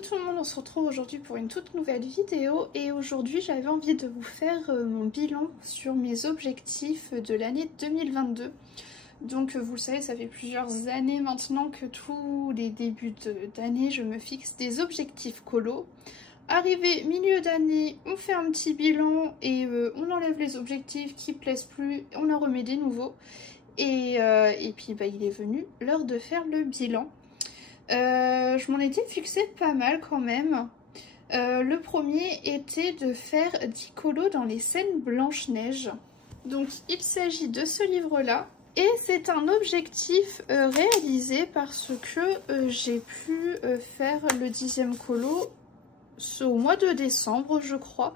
tout le monde, on se retrouve aujourd'hui pour une toute nouvelle vidéo et aujourd'hui j'avais envie de vous faire mon bilan sur mes objectifs de l'année 2022. Donc vous le savez, ça fait plusieurs années maintenant que tous les débuts d'année je me fixe des objectifs colo. Arrivé milieu d'année, on fait un petit bilan et on enlève les objectifs qui plaisent plus, on en remet des nouveaux. Et puis bah, il est venu l'heure de faire le bilan. Je m'en étais fixé pas mal quand même. Le premier était de faire 10 colos dans les scènes Blanche-Neige. Donc il s'agit de ce livre-là. Et c'est un objectif réalisé parce que j'ai pu faire le 10e colo au mois de décembre, je crois.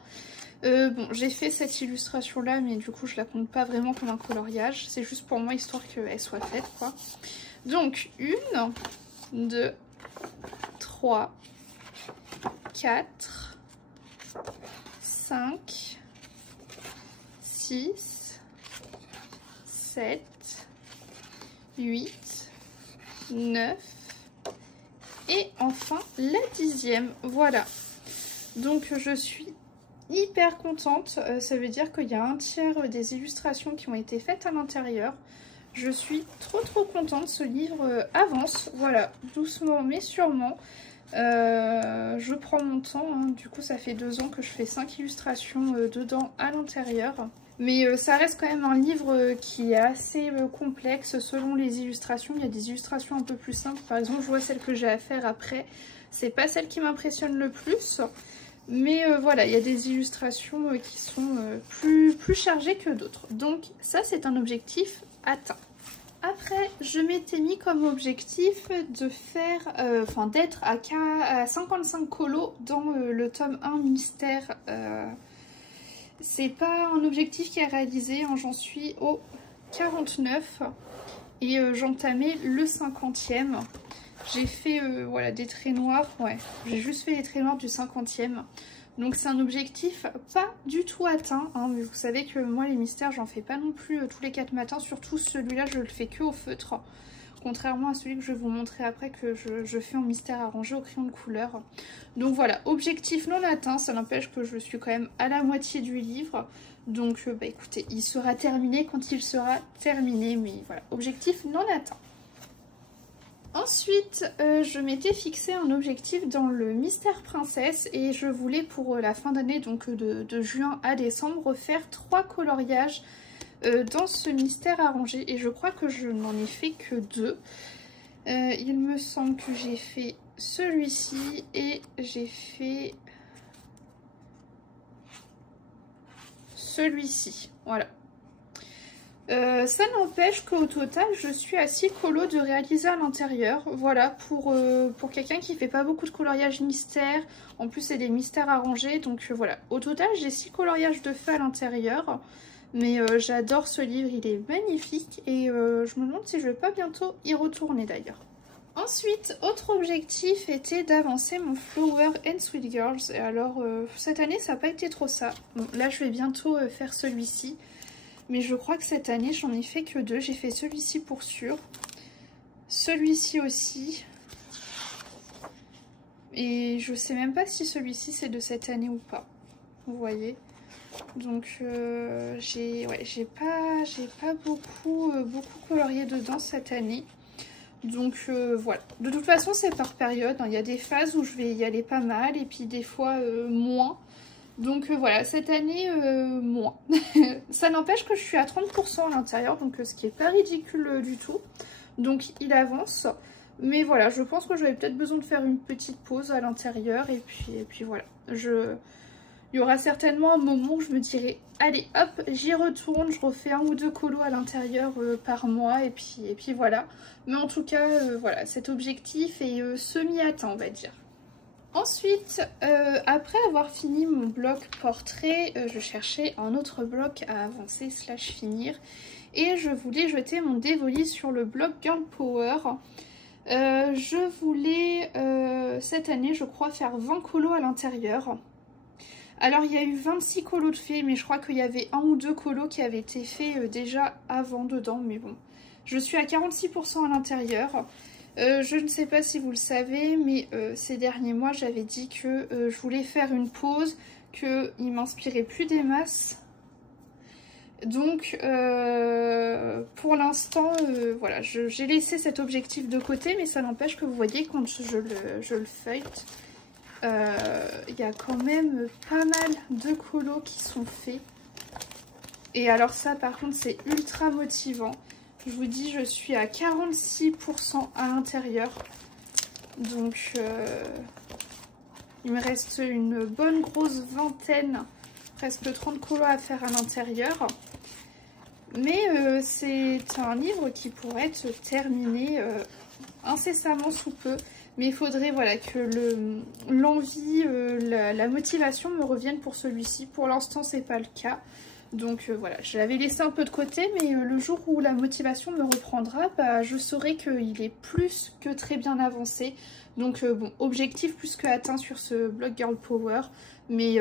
Bon, j'ai fait cette illustration là, mais du coup je la compte pas vraiment comme un coloriage. C'est juste pour moi, histoire qu'elle soit faite, quoi. Donc 1, 2, 3, 4, 5, 6, 7, 8, 9 et enfin la 10e. Voilà. Donc je suis hyper contente. Ça veut dire qu'il y a un tiers des illustrations qui ont été faites à l'intérieur. Je suis trop contente, ce livre avance, voilà, doucement mais sûrement. Je prends mon temps, hein. Du coup ça fait 2 ans que je fais 5 illustrations dedans à l'intérieur. Mais ça reste quand même un livre qui est assez complexe selon les illustrations. Il y a des illustrations un peu plus simples, par exemple je vois celle que j'ai à faire après. C'est pas celle qui m'impressionne le plus. Mais voilà, il y a des illustrations qui sont plus chargées que d'autres. Donc ça c'est un objectif atteint. Après, je m'étais mis comme objectif de faire, d'être à 55 colos dans le tome 1 mystère. C'est pas un objectif qui est réalisé, hein, j'en suis au 49 et j'entamais le 50e. J'ai fait voilà, des traits noirs, ouais, j'ai juste fait les traits noirs du 50e. Donc c'est un objectif pas du tout atteint, hein, mais vous savez que moi les mystères j'en fais pas non plus tous les 4 matins, surtout celui-là je le fais que au feutre. Contrairement à celui que je vais vous montrer après que je fais en mystère arrangé au crayon de couleur. Donc voilà, objectif non atteint, ça n'empêche que je suis quand même à la moitié du livre. Donc bah écoutez, il sera terminé quand il sera terminé, mais voilà, objectif non atteint. Ensuite, je m'étais fixé un objectif dans le Mystère Princesse et je voulais pour la fin d'année, donc de juin à décembre, faire 3 coloriages dans ce mystère arrangé. Et je crois que je n'en ai fait que 2. Il me semble que j'ai fait celui-ci et j'ai fait celui-ci. Voilà. Ça n'empêche qu'au total je suis à 6 colos de réaliser à l'intérieur. Voilà, pour quelqu'un qui fait pas beaucoup de coloriage mystère. En plus c'est des mystères arrangés, donc voilà. Au total j'ai 6 coloriages de fait à l'intérieur. Mais j'adore ce livre, il est magnifique. Et je me demande si je vais pas bientôt y retourner d'ailleurs. Ensuite, autre objectif était d'avancer mon Flower and Sweet Girls. Et alors cette année ça n'a pas été trop ça. Bon, là je vais bientôt faire celui-ci. Mais je crois que cette année, j'en ai fait que 2. J'ai fait celui-ci pour sûr. Celui-ci aussi. Et je sais même pas si celui-ci c'est de cette année ou pas. Vous voyez. Donc j'ai pas beaucoup colorié dedans cette année. Donc voilà. De toute façon c'est par période, hein. Il y a des phases où je vais y aller pas mal et puis des fois moins. Donc voilà, cette année, moins. Ça n'empêche que je suis à 30% à l'intérieur, donc ce qui est pas ridicule du tout. Donc il avance. Mais voilà, je pense que j'aurais peut-être besoin de faire une petite pause à l'intérieur. Et puis voilà, il y aura certainement un moment où je me dirai, allez hop, j'y retourne, je refais 1 ou 2 colos à l'intérieur par mois. Et puis voilà. Mais en tout cas, voilà, cet objectif est semi-atteint, on va dire. Ensuite, après avoir fini mon bloc portrait, je cherchais un autre bloc à avancer / finir. Et je voulais jeter mon dévoli sur le bloc Girl Power. Je voulais, cette année, je crois, faire 20 colos à l'intérieur. Alors, il y a eu 26 colos de faits, mais je crois qu'il y avait 1 ou 2 colos qui avaient été faits déjà avant dedans. Mais bon, je suis à 46% à l'intérieur. Je ne sais pas si vous le savez, mais ces derniers mois, j'avais dit que je voulais faire une pause, qu'il m'inspirait plus des masses. Donc, pour l'instant, voilà, j'ai laissé cet objectif de côté, mais ça n'empêche que vous voyez, quand je le feuillete, il y a quand même pas mal de colos qui sont faits. Et alors ça, par contre, c'est ultra motivant. Je vous dis, je suis à 46% à l'intérieur. Donc, il me reste une bonne grosse vingtaine, presque 30 colos à faire à l'intérieur. Mais c'est un livre qui pourrait être terminé incessamment sous peu. Mais il faudrait voilà, que l'envie, la motivation me reviennent pour celui-ci. Pour l'instant, c'est pas le cas. Donc voilà, je l'avais laissé un peu de côté, mais le jour où la motivation me reprendra, bah, je saurai qu'il est plus que très bien avancé. Donc bon, objectif plus que atteint sur ce Blog Girl Power, mais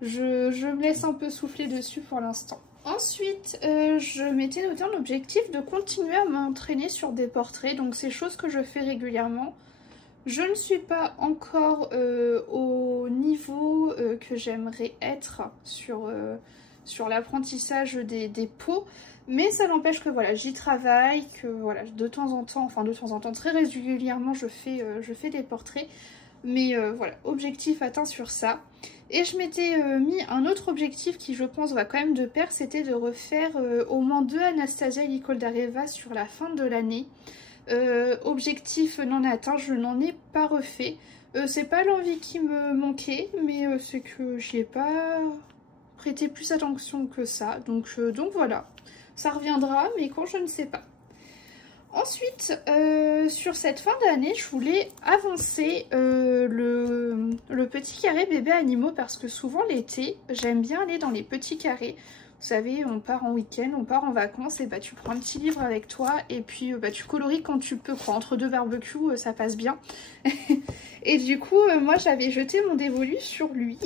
je me laisse un peu souffler dessus pour l'instant. Ensuite, je m'étais noté un objectif de continuer à m'entraîner sur des portraits, donc c'est chose que je fais régulièrement. Je ne suis pas encore au niveau que j'aimerais être sur l'apprentissage des peaux, mais ça n'empêche que voilà, j'y travaille, que voilà, de temps en temps, très régulièrement, je fais des portraits, mais voilà, objectif atteint sur ça. Et je m'étais mis un autre objectif qui, je pense, va quand même de pair, c'était de refaire au moins 2 Anastasia et Nicole Dareva sur la fin de l'année. Objectif non atteint, je n'en ai pas refait. C'est pas l'envie qui me manquait, mais c'est que j'y ai pas prêté plus attention que ça. Donc voilà, ça reviendra, mais quand, je ne sais pas. Ensuite, sur cette fin d'année, je voulais avancer le petit carré bébé animaux, parce que souvent l'été, j'aime bien aller dans les petits carrés. Vous savez, on part en week-end, on part en vacances, et bah tu prends un petit livre avec toi, et puis bah, tu colories quand tu peux, quoi. Entre deux barbecues, ça passe bien. Et du coup, moi j'avais jeté mon dévolu sur lui,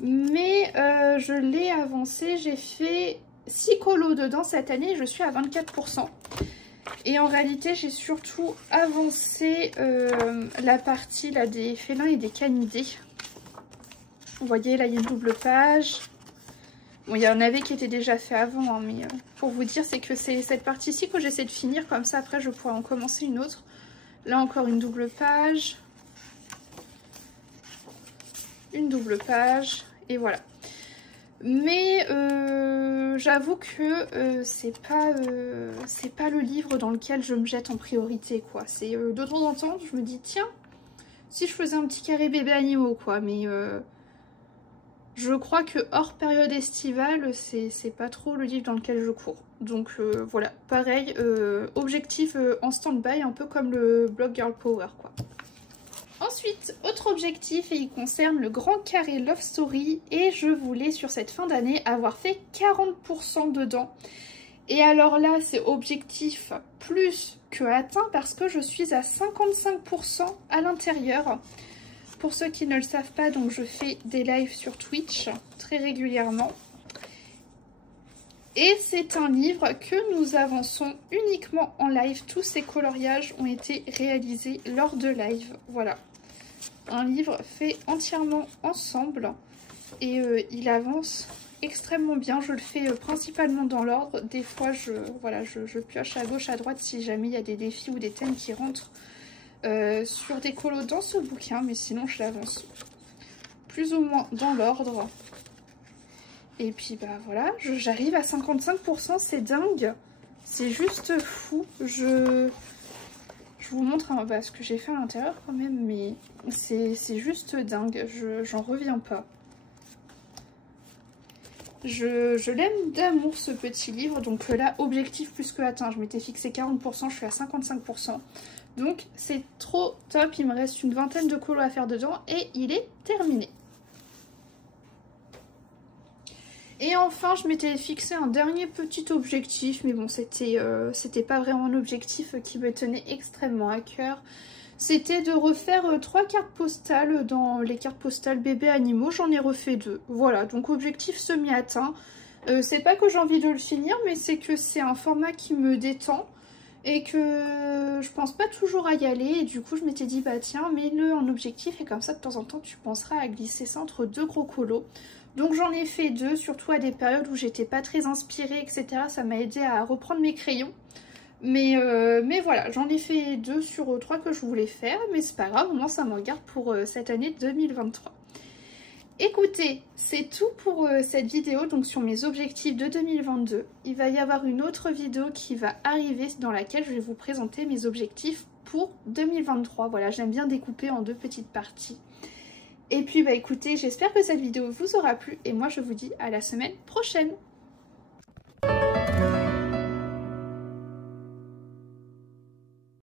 mais je l'ai avancé, j'ai fait 6 colos dedans cette année, je suis à 24%. Et en réalité, j'ai surtout avancé la partie là, des félins et des canidés. Vous voyez, là, il y a une double page. Bon, il y en avait qui étaient déjà fait avant, hein, mais pour vous dire, c'est que c'est cette partie-ci que j'essaie de finir. Comme ça, après, je pourrai en commencer une autre. Là, encore une double page. Une double page. Et voilà. Mais j'avoue que c'est pas le livre dans lequel je me jette en priorité, quoi. C'est de temps en temps, je me dis, tiens, si je faisais un petit carré bébé animaux, quoi. Mais je crois que hors période estivale, c'est pas trop le livre dans lequel je cours. Donc voilà, pareil, objectif en stand-by, un peu comme le Blog Girl Power, quoi. Ensuite, autre objectif, et il concerne le grand carré Love Story, et je voulais sur cette fin d'année avoir fait 40% dedans. Et alors là, c'est objectif plus que atteint, parce que je suis à 55% à l'intérieur. Pour ceux qui ne le savent pas, donc je fais des lives sur Twitch très régulièrement. Et c'est un livre que nous avançons uniquement en live. Tous ces coloriages ont été réalisés lors de live. Voilà. Un livre fait entièrement ensemble. Et il avance extrêmement bien. Je le fais principalement dans l'ordre. Des fois, je pioche à gauche, à droite si jamais il y a des défis ou des thèmes qui rentrent sur des colos dans ce bouquin. Mais sinon, je l'avance plus ou moins dans l'ordre. Et puis bah voilà, j'arrive à 55%, c'est dingue. C'est juste fou. Je vous montre ce que j'ai fait à l'intérieur quand même, mais c'est juste dingue. J'en reviens pas. Je l'aime d'amour, ce petit livre. Donc là, objectif plus que atteint. Je m'étais fixé 40%, je suis à 55%. Donc c'est trop top. Il me reste une vingtaine de colos à faire dedans et il est terminé. Et enfin, je m'étais fixé un dernier petit objectif, mais bon, c'était pas vraiment un objectif qui me tenait extrêmement à cœur. C'était de refaire 3 cartes postales dans les cartes postales bébés animaux. J'en ai refait 2. Voilà, donc objectif semi-atteint. C'est pas que j'ai envie de le finir, mais c'est que c'est un format qui me détend. et que je pense pas toujours à y aller, et du coup je m'étais dit bah tiens, mets-le en objectif et comme ça de temps en temps tu penseras à glisser ça entre 2 gros colos. Donc j'en ai fait 2, surtout à des périodes où j'étais pas très inspirée, etc. Ça m'a aidé à reprendre mes crayons. Mais voilà, j'en ai fait 2 sur 3 que je voulais faire, mais c'est pas grave, au moins ça me regarde pour cette année 2023. Écoutez, c'est tout pour cette vidéo, donc sur mes objectifs de 2022. Il va y avoir une autre vidéo qui va arriver dans laquelle je vais vous présenter mes objectifs pour 2023. Voilà, j'aime bien découper en 2 petites parties. Et puis bah écoutez, j'espère que cette vidéo vous aura plu et moi je vous dis à la semaine prochaine.